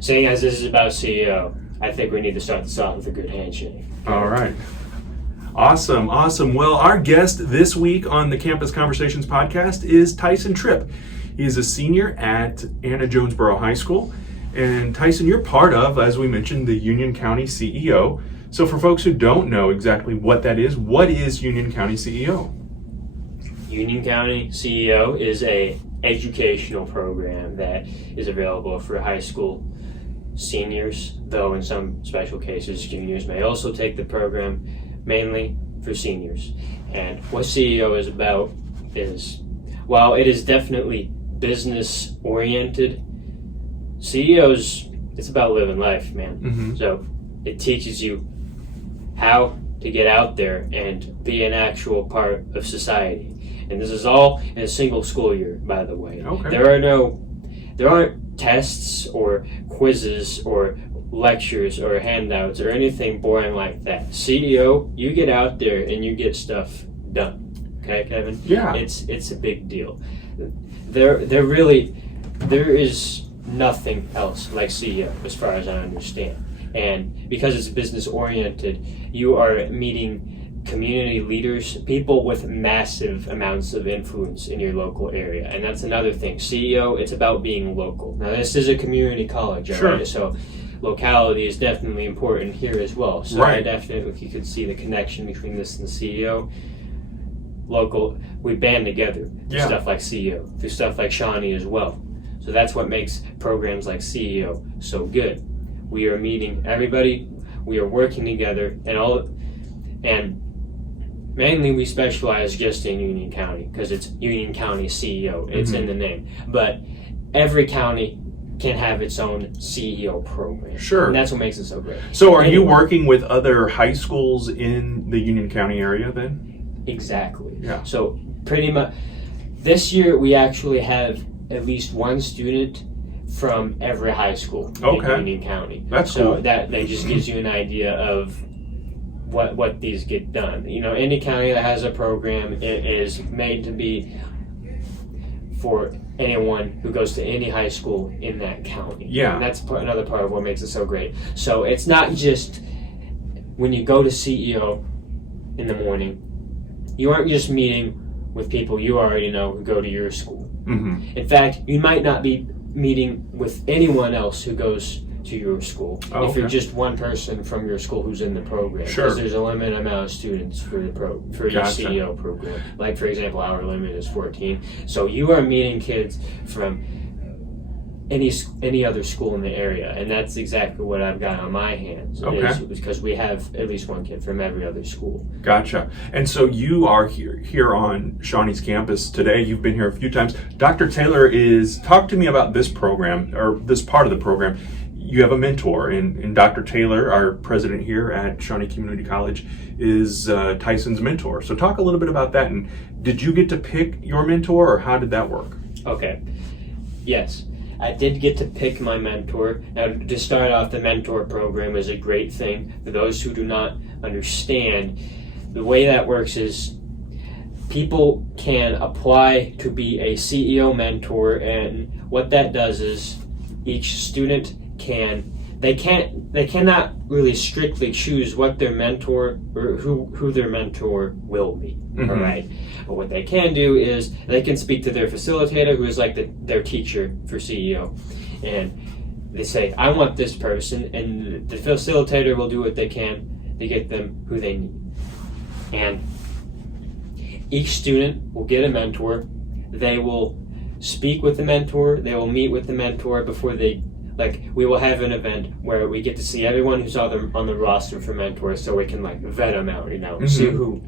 Seeing as this is about CEO, I think we need to start this off with a good handshake. All right. Awesome. Well, our guest this week on the Campus Conversations podcast is Tysen Tripp. He is a senior at Anna-Jonesboro High School. And Tysen, you're part of, as we mentioned, the Union County CEO. So for folks who don't know exactly what that is, what is Union County CEO? Union County CEO is a educational program that is available for high school seniors, though in some special cases juniors may also take the program, mainly for seniors. And what CEO is about is, while it is definitely business oriented, CEOs, it's about living life, man. Mm-hmm. So it teaches you how to get out there and be an actual part of society. And this is all in a single school year, by the way. Okay. There aren't tests or quizzes or lectures or handouts or anything boring like that. CEO, you get out there and you get stuff done. Okay, Kevin? Yeah. It's a big deal. There is nothing else like CEO as far as I understand. And because it's business oriented, you are meeting community leaders, people with massive amounts of influence in your local area. And that's another thing. CEO, it's about being local. Now, this is a community college, all Sure. right? So locality is definitely important here as well. So Right. I definitely, if you could see the connection between this and CEO, local, we band together through Yeah. stuff like CEO, through stuff like Shawnee as well. So that's what makes programs like CEO so good. We are meeting everybody, we are working together, and mainly we specialize just in Union County because it's Union County CEO. It's in the name. But every county can have its own CEO program. Sure. And that's what makes it so great. So are you Anyway. working with other high schools in the Union County area then? Exactly. Yeah. So pretty much this year we actually have at least one student from every high school Okay. in Union County. That's so cool. that just gives you an idea of what these get done. You know, any county that has a program, it is made to be for anyone who goes to any high school in that county. Yeah. And that's another part of what makes it so great. So it's not just when you go to CEO in the morning, you aren't just meeting with people you already know who go to your school. Mm-hmm. In fact, you might not be meeting with anyone else who goes to your school Oh, if you're okay. just one person from your school who's in the program. Sure. Because there's a limited amount of students for your Gotcha. CEO program. Like, for example, our limit is 14. So you are meeting kids from any other school in the area, and that's exactly what I've got on my hands. Okay. Is because we have at least one kid from every other school. Gotcha. And so you are here on Shawnee's campus today. You've been here a few times. Dr. Taylor talk to me about this program, or this part of the program. You have a mentor, and Dr. Taylor, our president here at Shawnee Community College, is Tysen's mentor. So talk a little bit about that. And did you get to pick your mentor, or how did that work? Okay. Yes. I did get to pick my mentor. Now, to start off, the mentor program is a great thing. For those who do not understand, the way that works is people can apply to be a CEO mentor, and what that does is each student they cannot really strictly choose what their mentor or who their mentor will be. Mm-hmm. All right. But what they can do is they can speak to their facilitator, who is like their teacher for CEO, and they say, I want this person, and the facilitator will do what they can to get them who they need. And each student will get a mentor. They will speak with the mentor. They will meet with the mentor before we will have an event where we get to see everyone who's on the roster for mentors, so we can vet them out, Mm-hmm. see who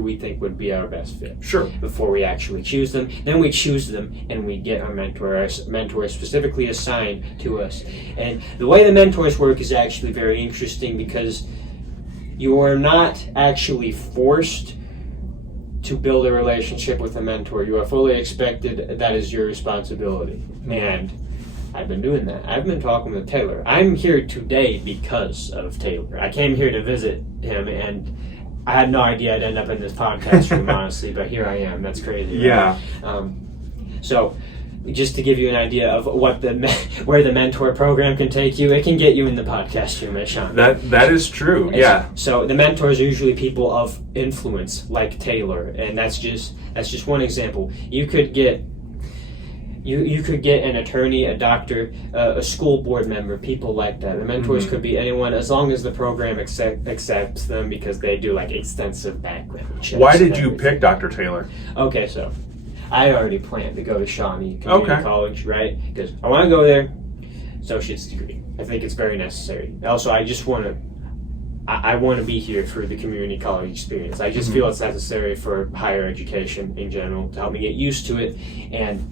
we think would be our best fit. Sure. Before we actually choose them. Then we choose them and we get our mentor specifically assigned to us. And the way the mentors work is actually very interesting because you are not actually forced to build a relationship with a mentor. You are fully expected. That is your responsibility. And I've been doing that. I've been talking with Taylor. I'm here today because of Taylor. I came here to visit him, and I had no idea I'd end up in this podcast room, honestly, but here I am. That's crazy. Right? Yeah. So just to give you an idea of what where the mentor program can take you, it can get you in the podcast room at Shawnee. That is true. Yeah. So the mentors are usually people of influence, like Taylor, and that's just one example. You could get an attorney, a doctor, a school board member, people like that. The mentors could be anyone, as long as the program accepts them, because they do like extensive background checks. Why did you pick Dr. Taylor? Okay, so I already planned to go to Shawnee Community College, right? Because I want to go there, associate's degree. I think it's very necessary. Also, I just want to. I want to be here for the community college experience. I just feel it's necessary for higher education in general to help me get used to it, and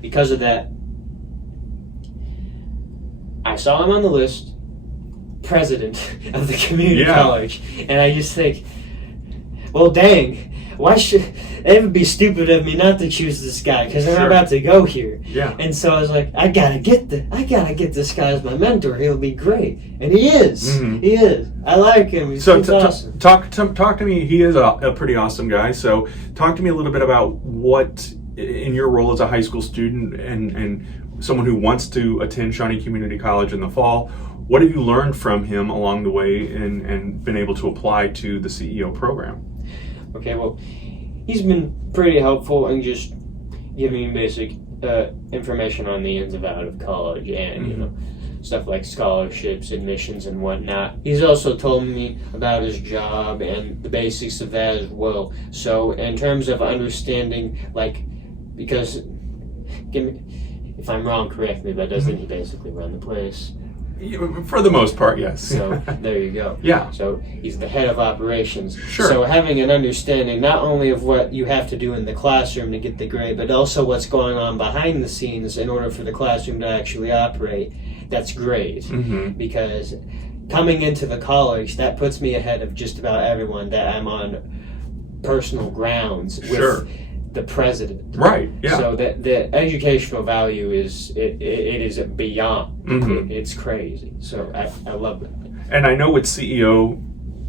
because of that, I saw him on the list, president of the community college, and I just think, well, dang. Why should it would be stupid of me not to choose this guy, because I'm about to go here. Yeah. And so I was like, I gotta get this guy as my mentor. He'll be great, and he is. He is. I like him. He's awesome. Talk to me. He is a pretty awesome guy. So talk to me a little bit about what, in your role as a high school student and someone who wants to attend Shawnee Community College in the fall, what have you learned from him along the way and been able to apply to the CEO program? Okay, well, he's been pretty helpful in just giving me basic information on the ins and outs of college and, you know, stuff like scholarships, admissions, and whatnot. He's also told me about his job and the basics of that as well. So in terms of understanding, like, because, if I'm wrong, correct me, but doesn't he basically run the place? For the most part, yes. So there you go. Yeah. So he's the head of operations. Sure. So having an understanding not only of what you have to do in the classroom to get the grade, but also what's going on behind the scenes in order for the classroom to actually operate, that's great. Because coming into the college, that puts me ahead of just about everyone that I'm on personal grounds with the president. Right. Yeah. So the educational value is it is beyond. It's crazy. So I love that. And I know with CEO,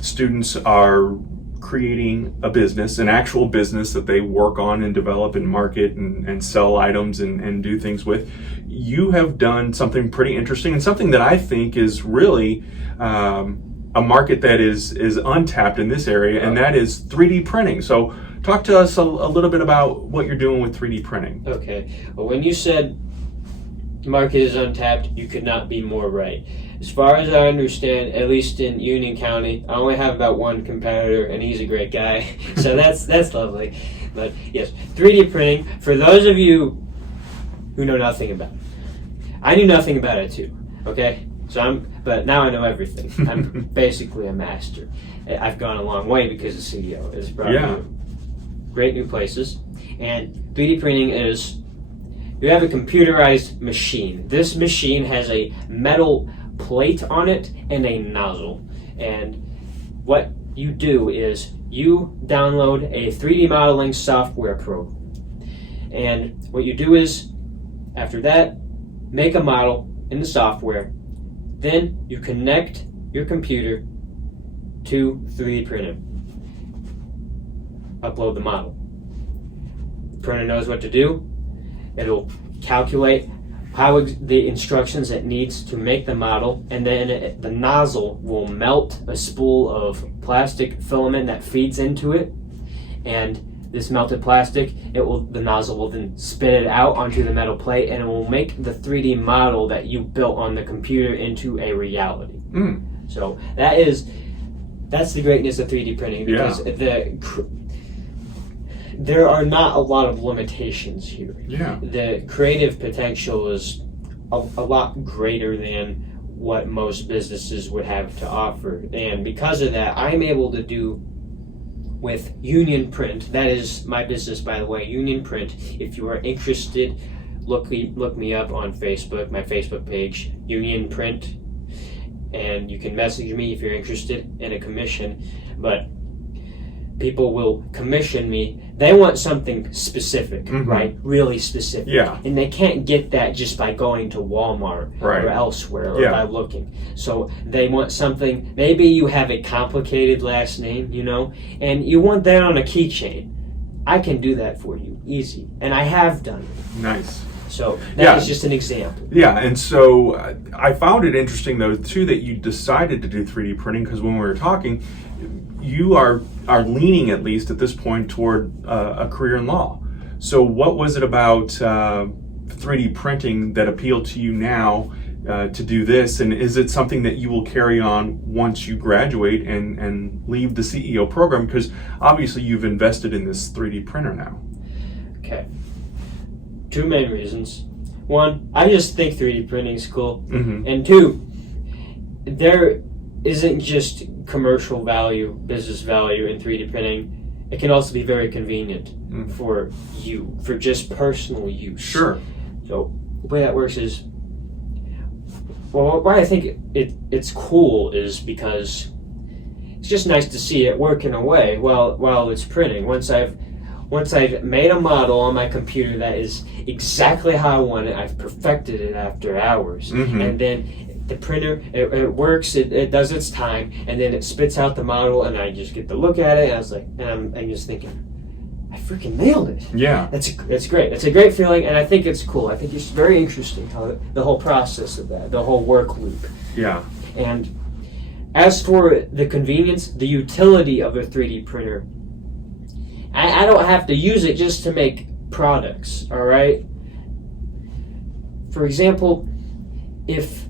students are creating a business, an actual business that they work on and develop and market and sell items and do things with. You have done something pretty interesting and something that I think is really a market that is untapped in this area, and that is 3D printing. So talk to us a little bit about what you're doing with 3D printing. Okay. Well, when you said the market is untapped, you could not be more right. As far as I understand, at least in Union County, I only have about one competitor, and he's a great guy. So that's lovely. But yes, 3D printing, for those of you who know nothing about it, I knew nothing about it too, okay? But now I know everything. I'm basically a master. I've gone a long way because the CEO has brought me great new places. And 3D printing is, you have a computerized machine. This machine has a metal plate on it and a nozzle. And what you do is you download a 3D modeling software program. And what you do is, after that, make a model in the software. Then you connect your computer to 3D printer. Upload the model. The printer knows what to do. It'll calculate the instructions it needs to make the model, and then the nozzle will melt a spool of plastic filament that feeds into it, and this melted plastic, the nozzle will then spit it out onto the metal plate, and it will make the 3D model that you built on the computer into a reality. So that's the greatness of 3D printing, because there are not a lot of limitations here. The creative potential is a lot greater than what most businesses would have to offer, and because of that, I'm able to do with Union Print. That is my business, by the way, Union Print. If you are interested, look me up on Facebook, my Facebook page, Union Print, and you can message me if you're interested in a commission. But people will commission me. They want something specific, right? Really specific. And they can't get that just by going to Walmart or elsewhere or by looking. So they want something, maybe you have a complicated last name, and you want that on a keychain. I can do that for you, easy. And I have done it. Nice. So that is just an example. Yeah, and so I found it interesting, though, too, that you decided to do 3D printing, because when we were talking, you are leaning, at least at this point, toward a career in law. So what was it about 3D printing that appealed to you now to do this, and is it something that you will carry on once you graduate and leave the CEO program? Because obviously you've invested in this 3D printer now. Okay. Two main reasons. One, I just think 3D printing is cool. Mm-hmm. And two, there isn't just commercial value, business value in 3D printing. It can also be very convenient for you, for just personal use. Sure. So the way that works is, well, why I think it's cool is because it's just nice to see it working away while it's printing. Once I've made a model on my computer that is exactly how I want it, I've perfected it after hours. Mm-hmm. And then the printer, it works, it does its time, and then it spits out the model, and I just get to look at it, and I was like, and I'm just thinking, I freaking nailed it. Yeah. That's great. It's a great feeling, and I think it's cool. I think it's very interesting how the whole process of that, the whole work loop. Yeah. And as for the convenience, the utility of a 3D printer, I don't have to use it just to make products, all right? For example, if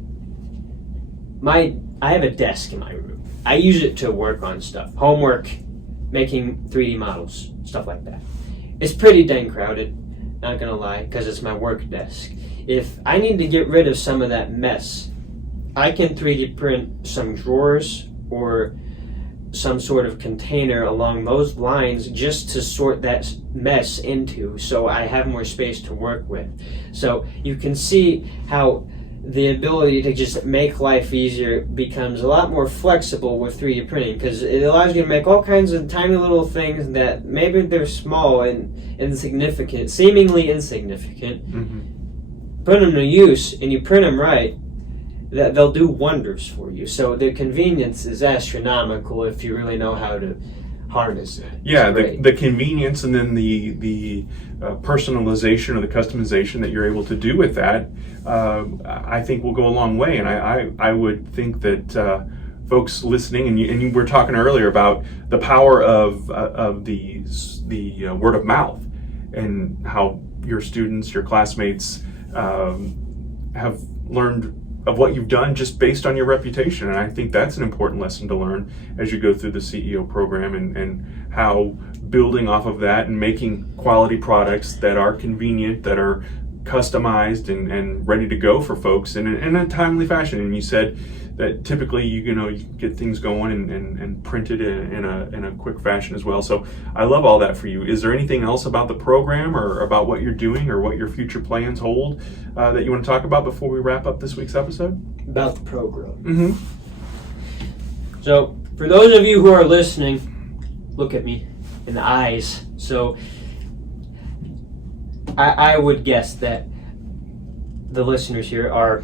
I have a desk in my room, I use it to work on stuff, homework, making 3D models, stuff like that. It's pretty dang crowded, not gonna lie, because it's my work desk. If I need to get rid of some of that mess, I can 3D print some drawers or some sort of container along those lines just to sort that mess into, so I have more space to work with. So you can see how the ability to just make life easier becomes a lot more flexible with 3D printing, because it allows you to make all kinds of tiny little things that maybe they're small and insignificant, seemingly insignificant. Mm-hmm. Put them to use and you print them right, that they'll do wonders for you. So the convenience is astronomical if you really know how to harness it. Yeah, the convenience, and then the personalization or the customization that you're able to do with that, I think will go a long way. And I would think that folks listening, and you were talking earlier about the power of the word of mouth, and how your students, your classmates have learned of what you've done just based on your reputation. And I think that's an important lesson to learn as you go through the CEO program, and how building off of that and making quality products that are convenient, that are customized and ready to go for folks in a timely fashion. And you said that typically you get things going and printed in a quick fashion as well. So I love all that for you. Is there anything else about the program or about what you're doing or what your future plans hold that you want to talk about before we wrap up this week's episode? About the program. Mm-hmm. So for those of you who are listening, look at me in the eyes. So I would guess that the listeners here are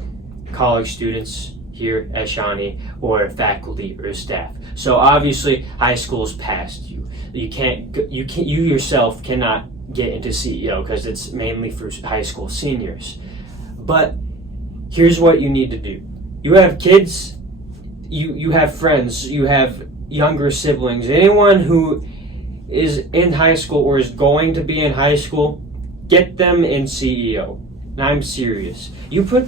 college students here at Shawnee, or faculty or staff. So obviously high school's past you. You yourself cannot get into CEO because it's mainly for high school seniors. But here's what you need to do. You have kids, you have friends, you have younger siblings, anyone who is in high school or is going to be in high school, get them in CEO. And I'm serious. You put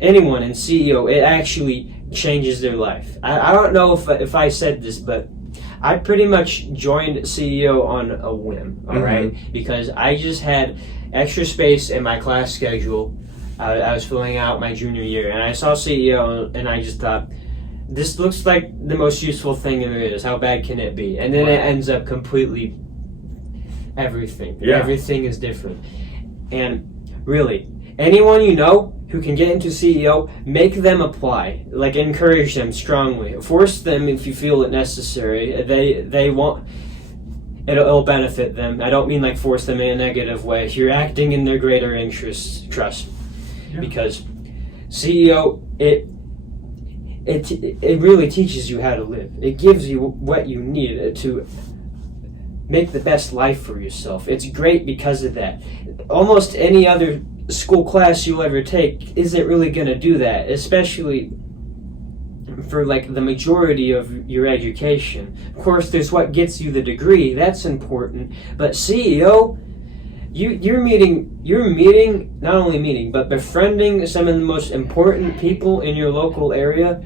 anyone in CEO, it actually changes their life. I don't know if I said this, but I pretty much joined CEO on a whim, all right? Because I just had extra space in my class schedule. I was filling out my junior year, and I saw CEO, and I just thought, this looks like the most useful thing there is. How bad can it be? And then it ends up completely everything. Yeah. Everything is different. And really, anyone you know who can get into CEO, make them apply. Like, encourage them strongly. Force them if you feel it necessary. They won't. It'll benefit them. I don't mean like force them in a negative way. You're acting in their greater interests. Trust me. Yeah. Because CEO, it really teaches you how to live. It gives you what you need to make the best life for yourself. It's great because of that. Almost any other school class you'll ever take isn't really going to do that, especially for like the majority of your education. Of course, there's what gets you the degree. That's important. But CEO, you're not only meeting, but befriending some of the most important people in your local area.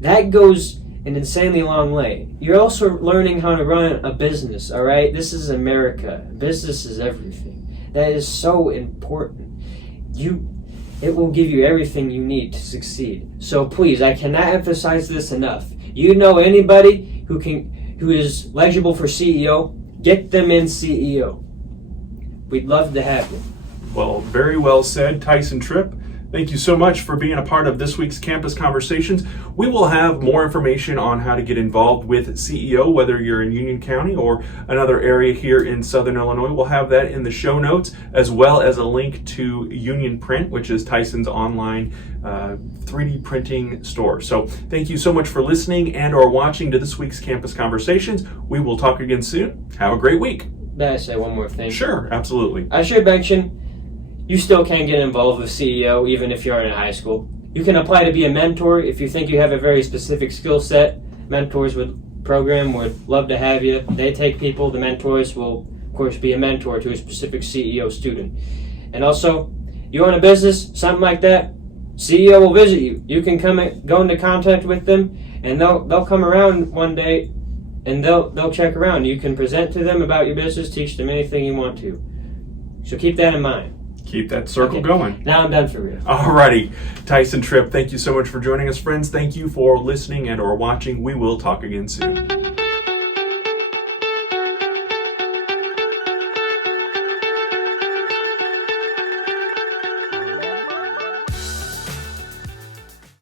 That goes an insanely long way. You're also learning how to run a business, all right? This is America. Business is everything. That is so important. It will give you everything you need to succeed. So please, I cannot emphasize this enough. You know anybody who is eligible for CEO, get them in CEO. We'd love to have you. Well, very well said, Tysen Tripp. Thank you so much for being a part of this week's Campus Conversations. We will have more information on how to get involved with CEO, whether you're in Union County or another area here in Southern Illinois. We'll have that in the show notes, as well as a link to Union Print, which is Tysen's online 3D printing store. So thank you so much for listening and or watching to this week's Campus Conversations. We will talk again soon. Have a great week. May I say one more thing? Sure, absolutely. I should mention, you still can get involved with CEO even if you're in high school. You can apply to be a mentor if you think you have a very specific skill set. Mentors program would love to have you. They take people. The mentors will, of course, be a mentor to a specific CEO student. And also, you own a business, something like that, CEO will visit you. You can go into contact with them, and they'll come around one day, and they'll check around. You can present to them about your business, teach them anything you want to. So keep that in mind. Keep that circle going. Now I'm done for real. Alrighty. Tysen Tripp, thank you so much for joining us, friends. Thank you for listening and or watching. We will talk again soon.